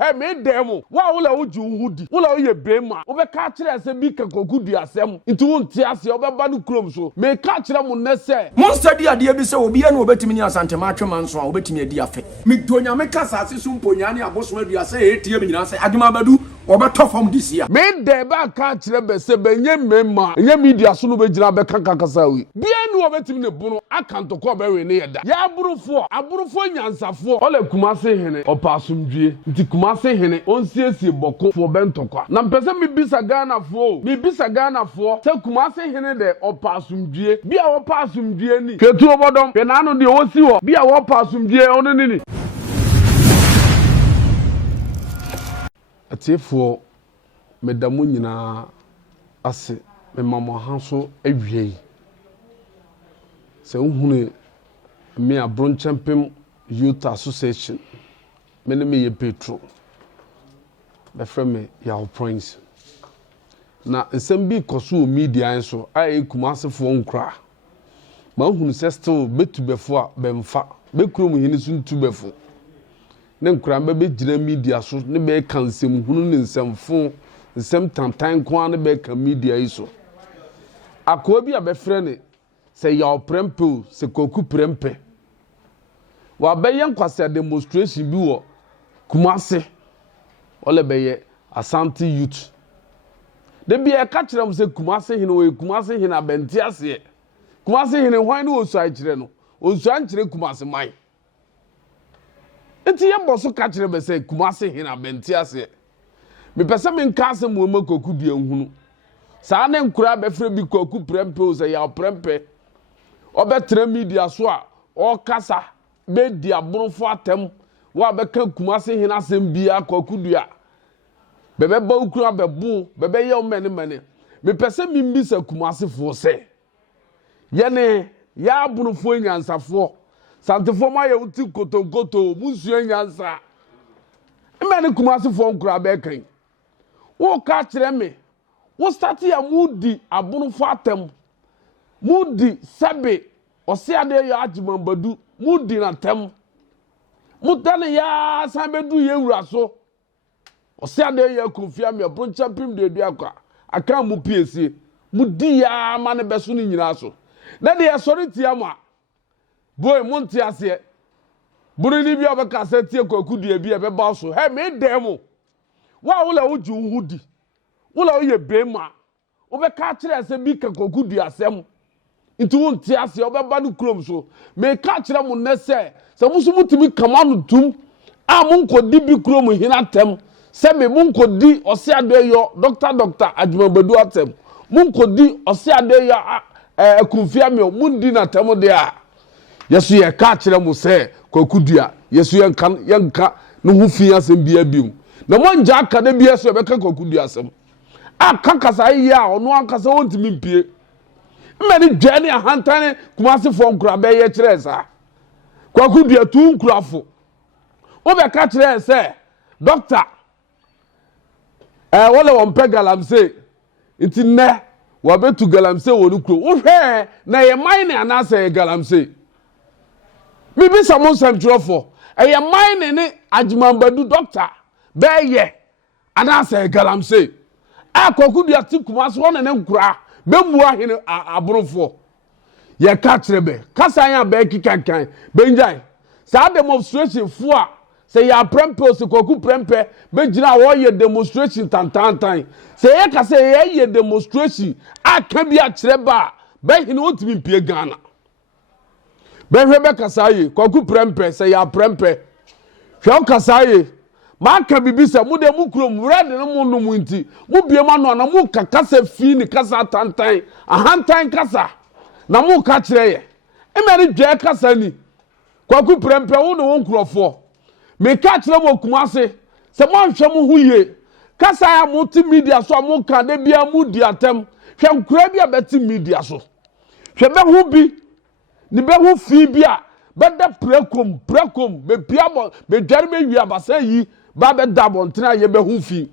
he me demo wa wo la woju hudi wo la ye bema wo be ka kire ase bi ka kokudu asem nti wo nti ase wo be ba no krom so me ka kire mo ne se mon study ade bi se obi ene obetimi ni asantema atwema nso a obetimi adi afe me donya me ka sase so mponya ne aboso adua se etie me nyina se adwuma badu obeto fam this year me de ba ka kire be se benye mema enye media so no be gina be kan kasa wi bia ni obetimi ne bunu akanto ko be we ne yeda ya aburufo nyansafo ole kumase hene opasumdue nti kumase hene onsiesie boko fo bentokwa na mpese mi bisa Ghana fo se kumase hene de opasumdue bia opasumdue ni Tuobodom pe na no de osi wo bia opasumdue ono ni atefo medamu nyina ase me mama hanso awie se uhunu me abronchampem youth association me ne me ye petro be frame ya prince na nsem bi koso media enso ai kumasefo nkra ma hunu se still betubefo a bemfa be kurom hini so ntubefo ne nkra be gina media so ne be kansem hunu ne nsemfo nsem tantan kwa ne be ka media iso akwa bi a be frɛ ne se ya prempe se koku prempe wa be yen kwase demonstration bi wo kumase ole be ye asante youth de bi e ka kire mo se kumase hene we kumase hene abenti ase kumase hene hwan ne osu a kire no osu an kire kumase mai enti ye boso ka kire be se kumase hene abenti ase me pese me nka ase mo makoku dua nhunu saa ne nkura be frɛ bi koku prempe o se ya prempe obetre media so a o kasa be di aborofo atem wa be ka kumase hene asem bia koku dua bebe Bawku abebu bebe ye o mene me pese mi mbisa kumase fo se yene ya aborofo nyansafo santefo ma ye uti kotonkoto musu nyansa mene kumase fo nkura be kan wo ka kire me wo start ya mudi aborofo atem mudi sebe ose ade ya ajimambadu mudi na tem mutane ya sanbedu ye wura so ose ade ya konfia me abronchampim de dua kwa aka mu piesie mudi ya ma ne beso ni nyina so na de sorry ma boy monti ase buru ni bia obeka se tie kwakudua bia be ba so he me demo wa wo la woju hudi wo la ye bema obeka kire se bi ka kwakudua asem nti wo nti ase obeba no krom so me ka kire mo ne se musu mutimi kama no tum a mo nkodi bi krom hina tem se me mo nkodi ose ade yo doctor adwumabadu atem mo nkodi ose ade yo akunfia me mo ndi na tem de a yesu ye ka kire mo se kwakudua yesu yenka no hu fi asem bia bium na mo nja aka de bia so be ka kwakudua asem aka kasa yi a ono ankasa wontimi mpie mmeni dwane ahantane kumase fo nkura be ye kire sa kwakudua tu nkurafo obe ka kire se doctor wole won pe galamse nti ne wo betu galamse wo nukro wo hwe na ye mine anase galamse mi bi samo samtrofo ye mine ne ajimambadu doctor be ye anase galamse kwakudua ti kumase won ne nkura be mua hene aborofo ye ka kire be kasa ya be kikankan benjai sa demonstration fu a se ya prempe se koku prempe be gina wo ye demonstration tantantan se ye ka se ye demonstration aka bi a kire ba be hene otimi mpie Ghana be hwe be kasa ye koku prempe se ya prempe hwe kasa ye ma ka bibi se mu de mu krom red no mu no mu nti mu bie ma no na mu kasa fi ni kasa tantan ahantan kasa na mu ka kire ye emeri dwe kasa ni kwaku prempe wo no won kurofo me ka kire mo kumase se mo nhwe mo huye kasa ya multimedia so mo ka de bia mu di atem hwe nkura bia beti media so hwe be hu bi ni be hu fi bia be da prekom be bia bo be dware be wi abasa yi ba be da bo ntena ye be hu fi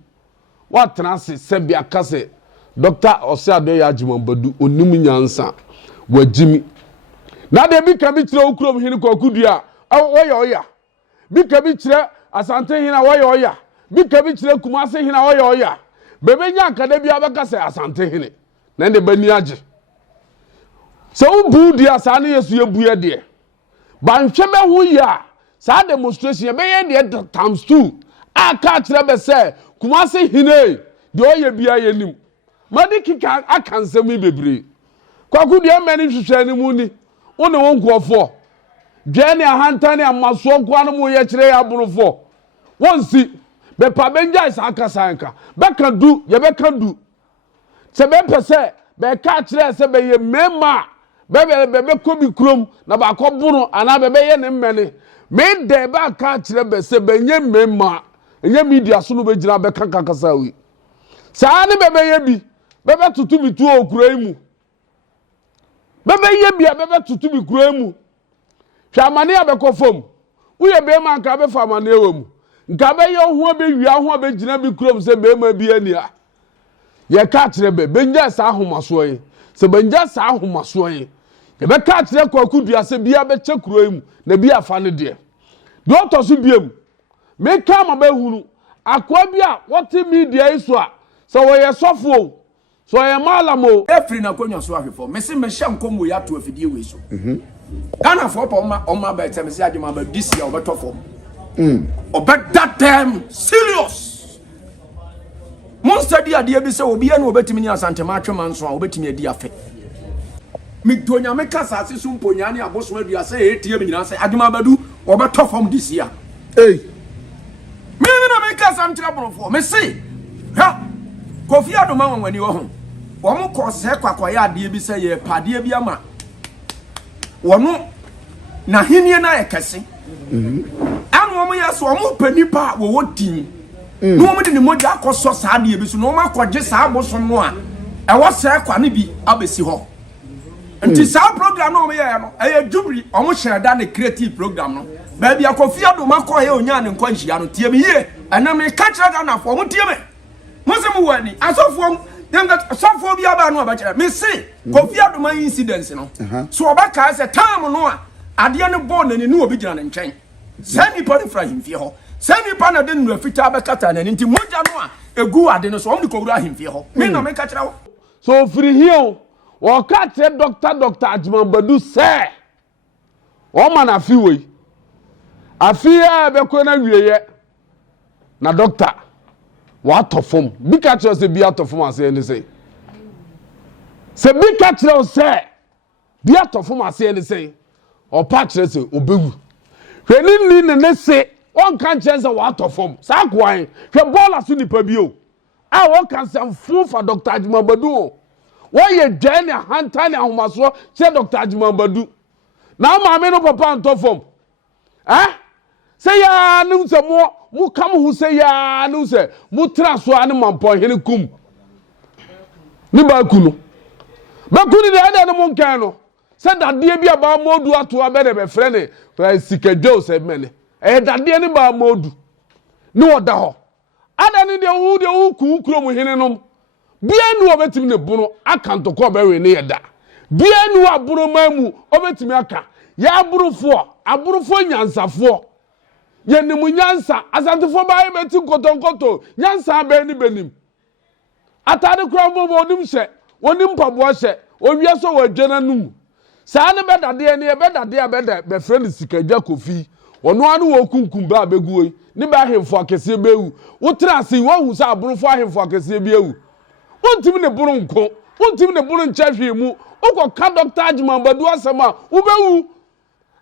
wa transe se bia kase doctor osiade ya ajimambadu onim nyansa wajimi na de bi ka bi kire okrom hini kwakudua oya bi ka bi kire asante hina oya bi ka bi kyerɛ Kumase hene ɔyɛ bebe nya akada bi abɛka sɛ Asante hene na ne bani agye sɛ wo bu di asa ne Yesu yebu ye de ba nhwɛ bɛ ho ya saa demonstration be ye de times 2 aka kyerɛ bɛ sɛ Kumase hene de ɔyɛ bia ye nim madi kika akansɛm bebre kwaku de mani hwehwɛ ne mu ni wo ne won nkuɔfo dwane ahanta ne amaso nko anu mu ye kyerɛ ya borofo wonsi be pa benja isa akasanka be kan du ye be kan du se be pese be ka kire se be ye mema be ko bi krom na ba ko bunu ana be ye ne mmene me de ba ka kire be se be nye mema enye media so no be gina be kan kakasa wi saa ne be ye bi be tutu bi tu okura imu be ye bi be tutu bi kura imu hwa mane abekofom wo ye be man ka be fa mane ewom nka be ye ho be wia ho be gina bi krom se be ma bi ania ye ka kire be benja sa ahomaso yi se benja sa ahomaso yi ye be ka kire kwaku dua se bia be che kuro yi mu na bi afa ne de do to so biem me ka ma ba hunu akwa bia what media iso a so wo ye sofo so ye malamo efri na konyo so ahwefo me se me hye nkomo ya to afidie we so Ghana for oma ba tell me say adwuma ba this year obeto form But that time serious. Monster dia bi se obi e na obetimi ni Asante matweman so a obetimi adi afe. Migdonya meka sase so mponya ne aboso adua se etie nyina se adwuma badu obeto form this year. Me na meka sam tira borofo. Me se ha Kofi Adoma wanwani wo ho. Wo mo ko se kwakoya ade bi se ye pade bi ama. Wono na hinie na yekese. Anu omo yeso omo panipa wo wotin. No omo de ne moja akoso saa de bi so no omo akogye saa abosom no a e wo se kwa ne bi abesi ho. Nti saa program no omo ye no eye jubri omo hyeda ne creative program no. Ba bia Kofi Adoma ko ye onya ne nkwanhia no tie me ye ana me ka kire da na fo mo tie me. Mo se mo wani asofo Denga sofo bi aba no aba kire me se Kofi Adoma incident no. So oba ka se time no a ade ne born na ni obi gina ne ntwen. Send nipa ne fra himfie ho. Send nipa na de nu afita be kata na nti moja no a egu ade no so om ni ko wura himfie ho. Me na me ka kire wo. So free here wo ka te doctor Techiman Badu say o ma na fi we. Afia be ko na wieye na doctor wa tofom. Bi ka kire se bi atofom ase ni say. Se bi ka kire say bi atofom ase ni say. O pa kire se obewu. Hweli ni ne se on kan chance wa atofom. Sa kwan hwe bola so nipa bio. A won kan se fu fa Dr. Techiman Badu. Wo ye dwane hanta ne ahomaso che Dr. Techiman Badu. Na ma me no papa antofom. Say ya nu se mo kam hu se ya nu se mo traso ane mampo hene kum. Ni Bawku no. Bawku ni de no mo nkan no. Se dade bi aba modu ato abede be frɛ ne sikadwo se mene dade ne ba modu ne oda ho ada ne de wo ku kuro hene nom bia nu obetimi ne bunu akanto ko be we ne yeda bia nu aburo mamu obetimi aka ya aburufo nyansafo ye ne mu nyansa asantefo ba ye beti kotonkoto nyansa be ni benim atade kuro bo onim hye onim pabo hye owie so wadwana num saa ne bedade ne bedade abeda be friend sikadwa Kofi ono anu wo kunkum ba beguoi ne ba hemfo akese bewu wo trase wo hu sa aburufo ahemfo akese bewu wontimi ne buru nko wontimi ne buru nchahwe mu ukọ ka Dr. Techiman Badu asema wo bewu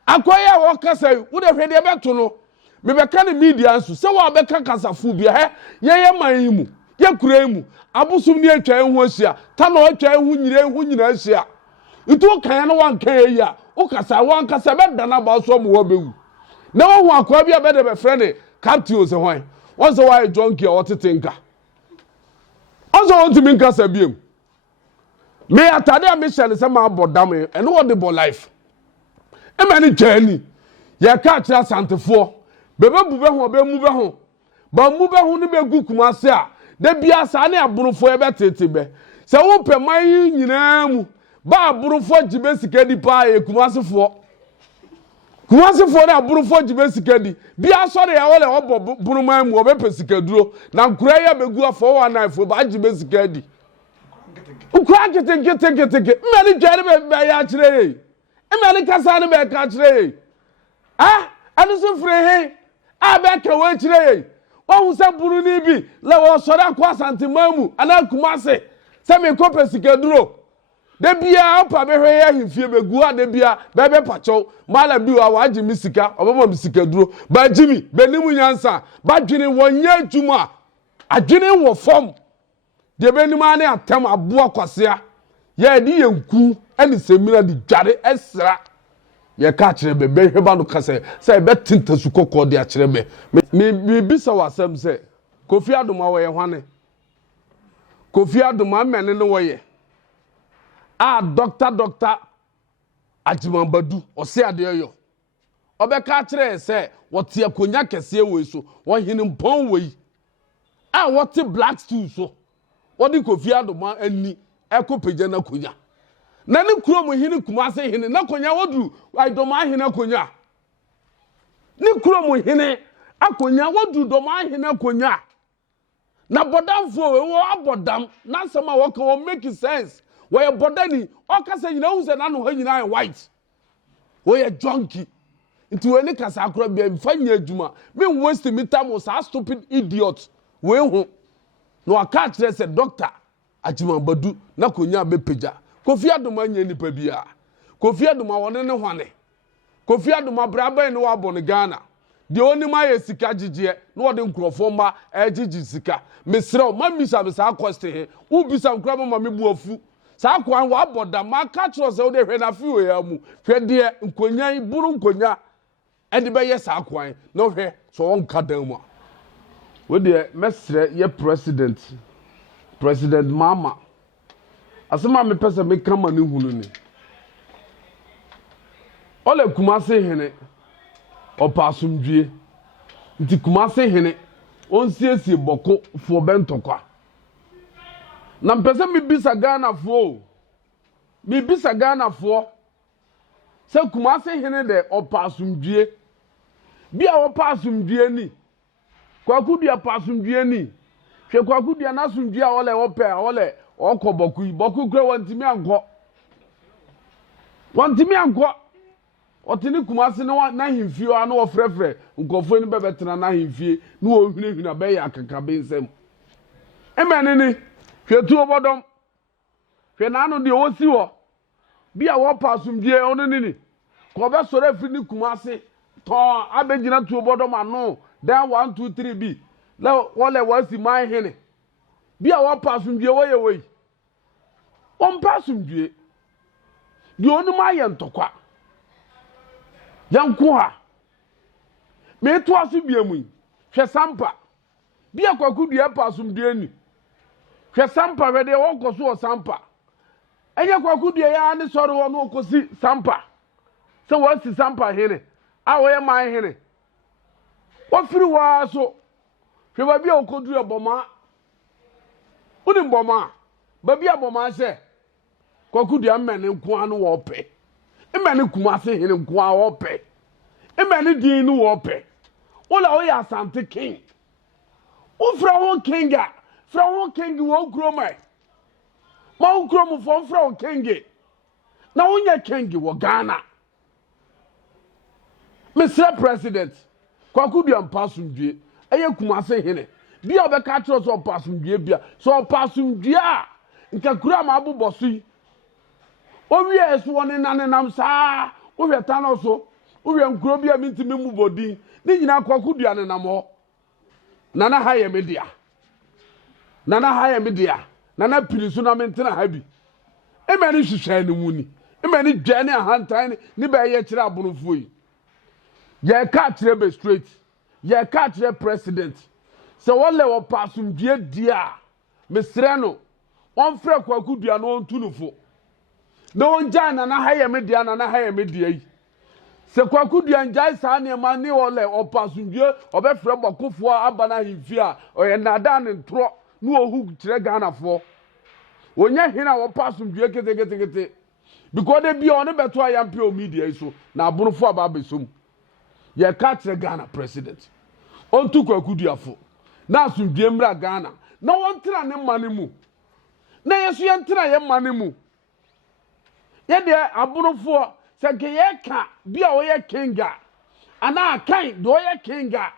akoya wo kasa wo de hwede beto no me be ka ne media nso se wo be ka kasafu bia ye man yi mu ye kura mu abusum ne atwa hu ahia ta na atwa hu nyina ahia itu kan no wan kan yi a ukasa wan kasa be dana ba so mo wo bewu na wo hu akwa bia be de be frene captain o se hwan won se why junkie o tetenka on so ntimi nkasa biem me atade a me shele se ma bodam e no what the bo life e ma ni jani ye ka kira santefo bebe bu be ho be mu be ho ba mu be ho ne be gu Kumase a de bia sa ne aburufo e be tete be se wo pe man nyina mu ba aburufo jibe sika di pa e Kumasefo Kumasi for na burufo jibe sikadi bia sori ya wole obo buruma mu obepe sikaduro na nkura ya begu afọ 19 fo ba jibe sikadi nkura kete mmeli jare be ya kire mmeli kasa ne be ka kire anu so fure he be ka we kire hu se buru ni bi le wo sori akwa santimamu ana Kumasi se me ko pe sikaduro de bia opa behwe ya himfie begu a de bia bebe pacho mala bi wa waji misika obama misika duro ba jimi benimu nyansa ba dwene wonye adwuma adwene wo fom de benimu ane atem aboa kwasea ye di yenku ene semina di dware esra ye ka kire bebe hweba no kase se be tintasu kokko de a kire me bisa wasam se Kofi Adoma wo ye hwane Kofi Adoma mene ne wo ye doctor Techiman badu ose ade yo obeka kire se wote akonya kese we so wo hene mpon we wote black stool so wodi Kofi Adoma ani ekopeja na konya na ne kuro mo hene Kumasi hene na konya wodu Adoma hene konya ne kuro mo hene akonya wodu Doma hene konya na bodamfo we wo abodam na sama wo ka make sense where bodani okase nyina hu se na no ha nyina white we junkie nti we ni kasa akora bia mfanya adwuma me waste me time so stupid idiot we hu no aka kire se doctor Techiman badu na konya be peja Kofi Adoma nya nipa bia Kofi Adoma wone ne hwane Kofi Adoma braba ne wa bon Ghana de oni ma ye sika gigye no wode nkrofo ma gigi sika mesrew ma misa be sa cost he u bisa nkra ma me buafu sa kwan wa boda ma ka kiro se wo de hwe na fi we ya mu hwe de nkonya buru nkonya e de be ye sa kwan no hwe so won ka dan mu wo de mesre ye president mama asema me pese me kama ne hunu ni ole Kumasi hene opasumdue nti Kumasi hene onsiesie boko fo bentokwa na mpese mi bisa Ghana fo se Kumasi hene de opasumdue bia opasumdue ni kwakudua pasumdue ni hwe kwakudua na sumdue a ole ope a ole okọ boku kure wantimi anko otini Kumasi na himfie a na ofrefre nkofo ni bebetena na himfie na ohunehuna be ya akakabe nsem emene ni hwe Tuobodom hwe na anu de osi wo bia wo pasumdie onu ni ko be sore fi ni Kumasi to abegina Tuobodom anu dan 1 2 3 bi le wole wasi man hene bia wo pasumdie wo ye we on pasumdie di onu ma ye ntokwa yanku ha me to asu biamu hwe sampa bia kwakudua pasumdie ni hwe sampa we de wo koso o sampa enye kwakudua ya ni soro wo no kosi sampa se wo si sampa hene a wo ye man hene wo firi wa so hwe ba bia okodua boma uni boma ba bia boma se kwakudua mmene nko anu wo pe emene Kumasi hene nko a wo pe emene din nu wo pe ola o ya Asante king o fra wo kinga fra wo king wo kro mai ma wo kro mu fo fra wo king na wo nya king wo Ghana Mr. President kwakudua mpasumdue eye Kumasi hene bia obeka tro so pasumdue bia so pasumdue a nka kura ma aboboso yi owie eso woni nanenam saa wo hweta no so wo hwe nkuro bia mintimi mu bodi ni nyina kwakudua nenam ho nana haye media nana pirisu na mentena ha bi emani hwehwa ne mu ni emani dwane ahantan ni be ye kire abonofo yi ye ka kire be straight ye ka kire president se wole wo pasumdue dia mesre no on fra kwakudua no ontunufo na onja nana haye media yi se kwakudua njai sa ne ma ne wole opasumdue obefre bokofo abana himfi a oye nada ne ntro na ohu kire Ghana fo onya hina wo pasumdue kete because de bi on beto ayampe o media so na abonofo aba besom ye ka kire Ghana president on tu kwaku duafo na asundie mra Ghana na won tira ne mane mu na yeso ye ntira ye mane mu ye de abonofo se ke ye ka bia wo ye kinga ana akan do ye kinga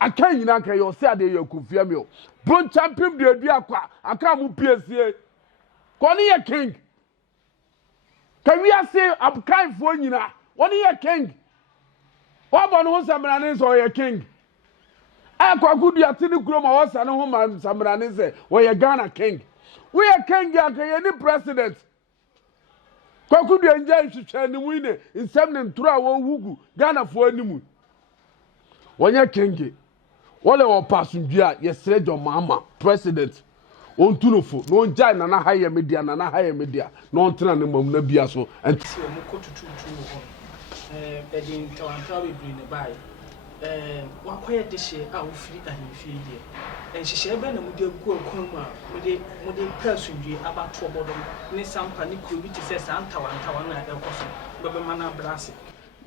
akan nyina kan yo se ade ye kufia me o bron champion de adu akwa aka mu piesie ko ni ye king ka wi ase akan fo nyina woni ye king wa bo no samrane so ye king akwa gudu atini kuro ma wo sa ne ho ma samrane se wo ye Ghana king we ye king ya ka ye ni president kwakudu enja hwehwe ni mu ne nsem ne ntoro a wo hugu Ghana fo animu wonye king wole wo pasundua ye srejo mama president on tunofo no njai na haye media na haye media no ntena ne mam na bia so enti o mu kotutu ho edin tawanta we bri ne bai wakoye deshe a wo firi ahemfie die enhyehyɛ be na mu de gu akwan mu a mu de pasundue aba Tuobodom ne sampa ne kuro bi te sɛ santawanta na ekoso bebe mana brase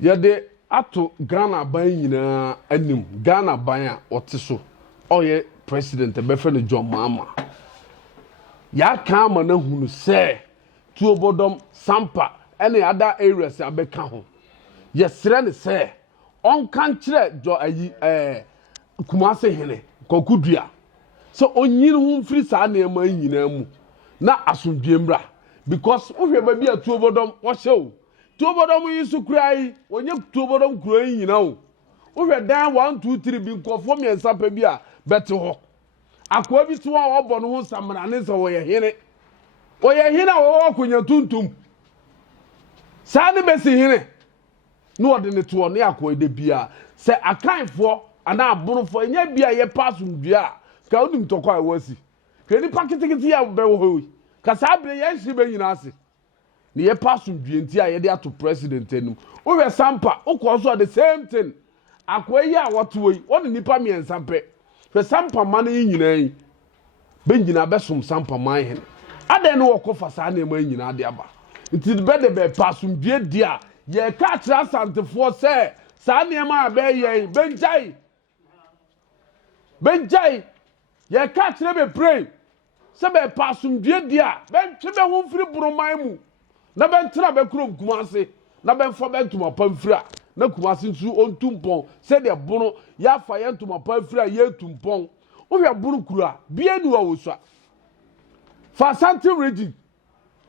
ye de ato Ghana ban nyina anim Ghana ban a ote so oye president be fe ne John Mahama ya ka ma na hunu se Tuobodom sampa ene other areas abeka ho ye sere ne se on kan kire jo ayi Kumase hene kokudua so onyin hu mfiri sa na ema nyina mu na asundue mra because ohwe ba bia Tuobodom wo hyew Tuobodom yi su kurai onye Tuobodom kuro yi nyina o ohwe dan 1 2 3 bi nkofo miensa pa bia bete ho akwa bi to a obo no ho samra ne se wo ye hene wo konya tuntum sa ne besi hene no ode ne to ne akwa de bia se akanfo ana abonofo nya bia ye pasum bia ka odum tokwa e wasi ka ni paketekete ya be wo ho ka sa abre ye hye be nyina ase ne ye pasum bia nti a ye de ato president enum wo we sampa ukwo so the same thing akwa yi a woto yi woni nipa miensa pe fe sampa man yi nyina yi be nyina be som sampa man hen ade ne wo kofa sa na ema nyina de aba nti be de be pasum bia dia ye ka tra santefo se sa na ema be ye benjai ye ka tra be pray se be pasum bia dia ben twe be ho mfiri buroman mu na ben tra be krom Kumase na ben fo be ntuma pamfira na Kumase nsu ontumpon se de bono ya fa ye ntuma pamfira ye tumpon wo hwe bono kura bia ni wa wosua fa santi region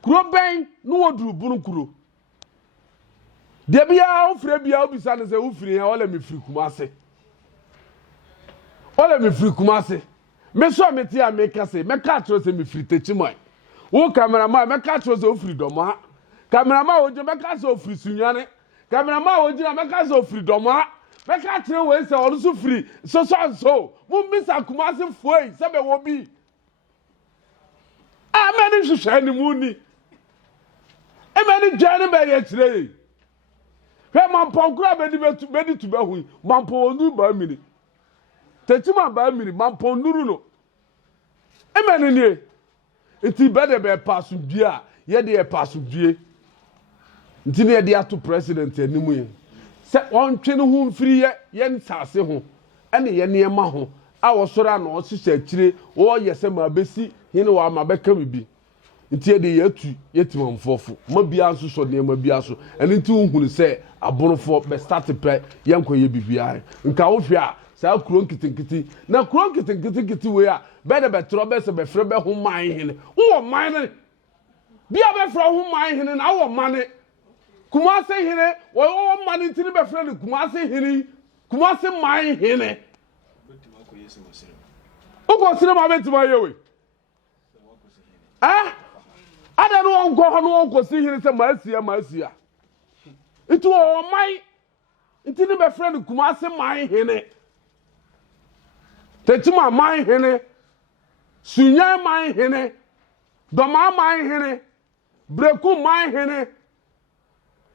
kuro ben no woduru bono kuro de bia wo fre bia obisa ne se wo firi ya wala me firi Kumase me so meti a me kase me ka tro se me firi Techiman wo cameraman me ka tro se wo firi Doma cameraman wo je me ka se wo firi Sunyane cameraman wo je me ka se wo firi Doma me ka tro we se wo so firi so mo misa Kumase foi se be wo bi ameni hwehwe ni mu ni emeni jani be ye kire hwe mamponkura be di to be hu mampo onu ba mini Techiman ba mini mampo nuru no emeni ni iti be de be pasu bia ye de pasu bie nti ne de ato president animu ye se ontwe ne hu mfiri ye nsase ho ene ye ne ma ho a wo soro na o hyehyɛ akire wo ye se ma besi hine wa ma beka bibi nti de ye timamfofo ma bia nso so ne ma bia so ene nti hunhunu se aborofo be start pre ye nkoye bibia nka wo hwe a sa kuro nkitinkiti na kuro nkitinkiti we a be de betro be se be fre be ho man hene wo man ne bia be fre ho man hene na wo man ne Kumase hene wo man nti ne be fre ne Kumase hene Kumase man hene uko sire ma betima yewe ada no onko ho no onko si hene se maasia itu o man nti ne be fre ne Kumase man hene Techiman man hene Sunya man hene Doma man hene Breku man hene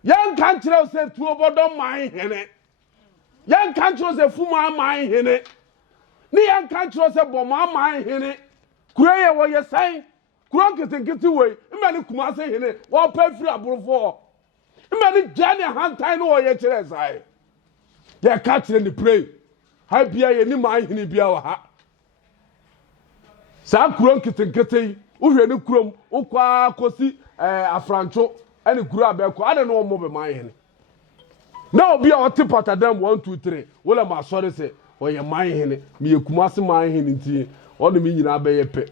yan kan kire se Tuobodom man hene yan kan kire se Fuma man hene ni yan kan kire se Boma man hene kureye wo ye sai kuro kitinkiti we imani Kumase hene wo pa firi aborofo imani jani hantan no wo ye kire sai ye ka kire ni pray ha bia ye ni man hini bia wa ha sa kuro nkitenkete wo hwe ni kurom wo kwa kosi afrancho ene kuro abeko ade no mo be man hini na obi a wote patadam 1 2 3 wole ma sori se oye man hini me yekumase man hini nti ono mi nyina be ye pe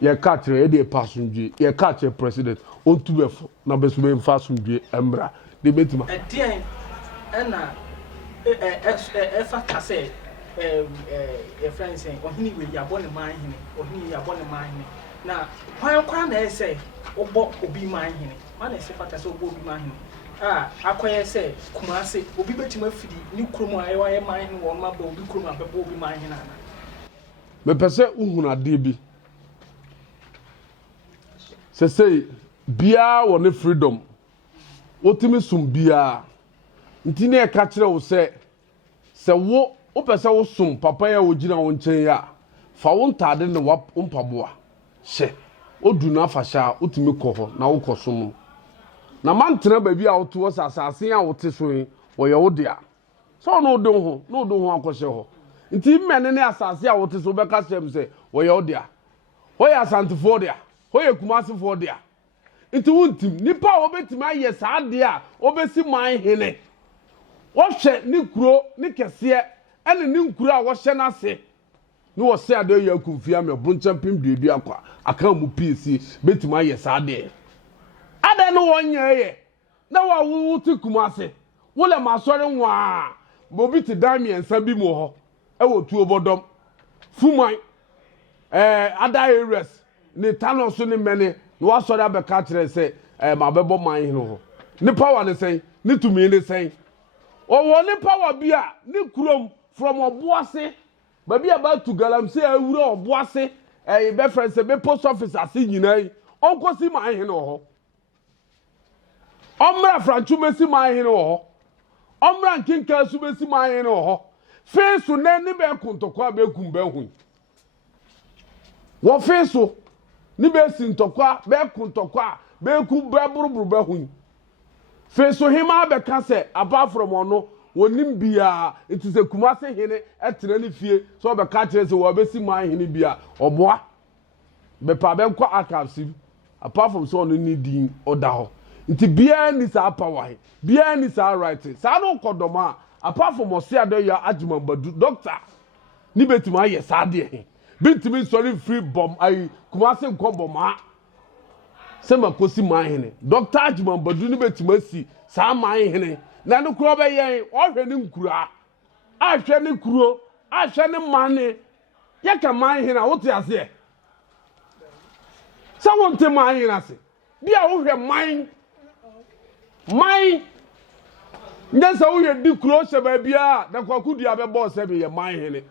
ye ka kire e de pasundwe ye ka kire president on tubefo na be so be mfasundwe embra de betima edien ena factor say friends say ohini we yabo ne man hini ohini yabo ne man hini na kwan kwa na say obo obi man hini man na say factor say obo obi man hini akoye say kumase obi betima fidi ni kromo ayewa man hini won ma ba obi kromo abebo obi man hini na me pese uhuna de bi say bia won freedom otimi sum bia nti ne ka kire wo se wo pese wo sum papa ya wo gina wo nchen ya fa wo ntade ne wa mpaboa hye odu na afasha otimi kɔ na wo kɔsum na mantena ba bi a wo to asase a wo te so yi wo ye wo dia so no do ho akɔhye ho nti mmene ne asase a wo te so be ka kyem se wo ye wo dia wo ye asantefo dia wo ye kumasefo dia nti wontim nipa wo betimi aye saa de a obesi man hene wo hwe ni kuro ni kese ene ni nkuro a wo hye na se ni wo se ade ya kumfia me brunchampim duedu akwa aka mu PC betimi aye saa de ade no wonye ye na wa wu ti kumase wo le masori nwa bobi ti damien sabi mu ho e wo Tuobodom Fuman ada areas ni tano so ni mene no asori abeka kire se ma bebo man hino ho ni power ne sen ni tumi ne sen owo ni power bia ni kurom from Obuase ba bia ba to galamse awura Obuase be friend se be post office ase nyinai onkosi man hino ho omra franchu besi man hino ho omra nkinka su besi man hino ho fesu na ni be kuntokwa be kumbe hu wo fesu ni be sintokwa be kuntokwa be ku be buruburu be hu fesu hima be ka se apart from ono wonim bia it is a kumase hene etere ni fie so be ka kire se wo be si man hene bia oboa be pa be kwa akapsi apart from so ono ni din oda ho nti bia ni sa power bia ni sa right sa no kodoma apart from osia do ya ajimambadu doctor ni betima ye sa de bitimi sorry free bomb ai kumase nkomboma sema kosi man hene doctor ajimambadu ni betima si sa man hene na no kuro be yen ohwe ni nkura ahwe ni kuro ahwe ni mane ye ka man hene wote ase sa wonte man hene ase bia ohwe man nyansa wo ye di kuro se ba bia na kwaku dia be boss e be ye man hene